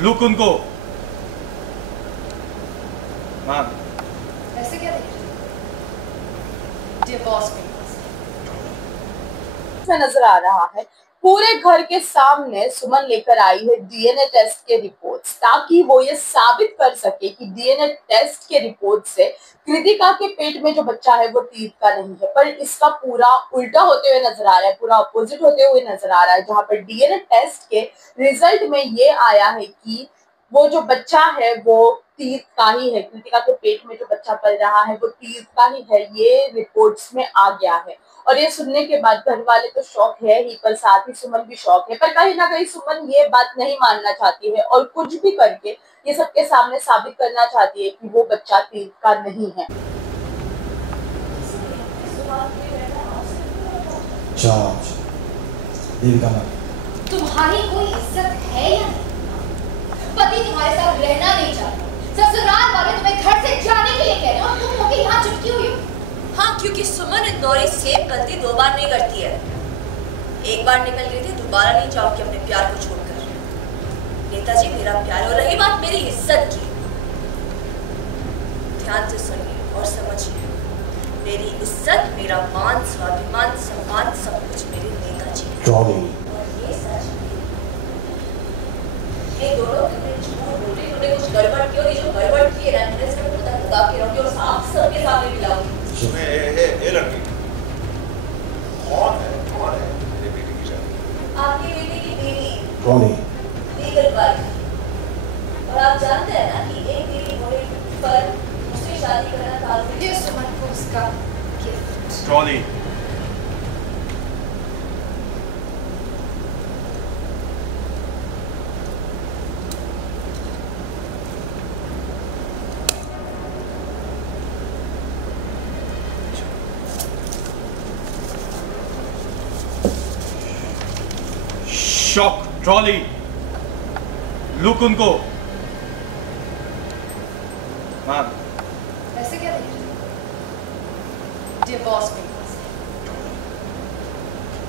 Look उनको। हाँ ऐसे क्या देख रही हो? डिवोर्स पेपर्स में नजर आ रहा है। पूरे घर के सामने सुमन लेकर आई है डीएनए टेस्ट के रिपोर्ट्स, ताकि वो ये साबित कर सके कि डीएनए टेस्ट के रिपोर्ट से कृतिका के पेट में जो बच्चा है वो तीर्थ का नहीं है। पर इसका पूरा उल्टा होते हुए नजर आ रहा है, पूरा अपोजिट होते हुए नजर आ रहा है, जहां पर डीएनए टेस्ट के रिजल्ट में ये आया है कि वो जो बच्चा है वो तीर्थ का ही है। कृतिका के पेट में जो बच्चा पल रहा है वो तीर्थ का ही है, ये रिपोर्ट्स में आ गया है। और ये सुनने के बाद घर वाले तो शौक है ही, पर साथ ही सुमन भी शौक है। पर कहीं ना कहीं सुमन ये बात नहीं मानना चाहती है और कुछ भी करके ये सबके सामने साबित करना चाहती है कि वो बच्चा तीर्थ का नहीं है। तुम्हारी कोई इज्जत है या नहीं? पति तुम्हारे साथ रहना नहीं चाहता, ससुराल वाले तुम्हें घर से जाने के लिए कह रहे हो और तुम होके यहाँ चिपकी हुई हो। हाँ, क्योंकि सुमन इंदौरी सेम गलती 2 बार नहीं करती है। एक बार निकल गई थी, दोबारा नहीं जाओगी अपने प्यार को छोड़कर। नेताजी मेरा प्यार, और रही बात मेरी इज्जत की, ध्यान से सुनिए और समझिए। मेरी इज्जत, मेरा मान, स्वाभिमान, सम्मान, सब कुछ मेरे नेताजी। और ये सच, ये दोनों झूठ बोल रही, उन्होंने कुछ गड़बड़ की, और ये जो गड़बड़ की है ना, इसमें पता लगा के रहोगे और आप सबके सामने मिलाऊंगी। ये लड़की कौन है मेरे बेटे की शादी? आपके बेटे की बीवी, कौन है? Legal wife. और आप जानते हैं ना कि एक बीवी होने पर उससे शादी करना कानूनी है। ये सुमन को उसका gift. Trolley. Shock trolley. Look उनको। हाँ ऐसे क्या देख रही हो? डिवोर्स पेपर्स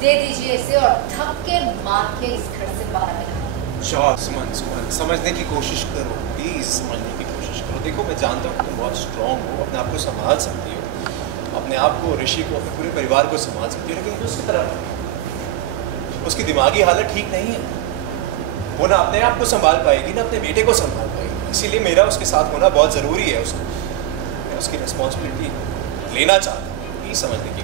दे दीजिए इसे और धक्के मार के इस घर से बाहर निकालिए। सुमन, समझने की कोशिश करो प्लीज, समझने की कोशिश करो। देखो, मैं जानता हूँ कि तुम बहुत स्ट्रॉन्ग हो, अपने आप को संभाल सकती हो, अपने आप को, ऋषि को, अपने पूरे परिवार को संभाल सकती हो, लेकिन उसकी तरह उसकी दिमागी हालत ठीक नहीं है। वो ना अपने आप को संभाल पाएगी, ना अपने बेटे को संभाल पाएगी। इसीलिए मेरा उसके साथ होना बहुत ज़रूरी है। मैं उसकी रिस्पॉन्सिबिलिटी लेना चाहता हूँ, प्लीज़ समझने की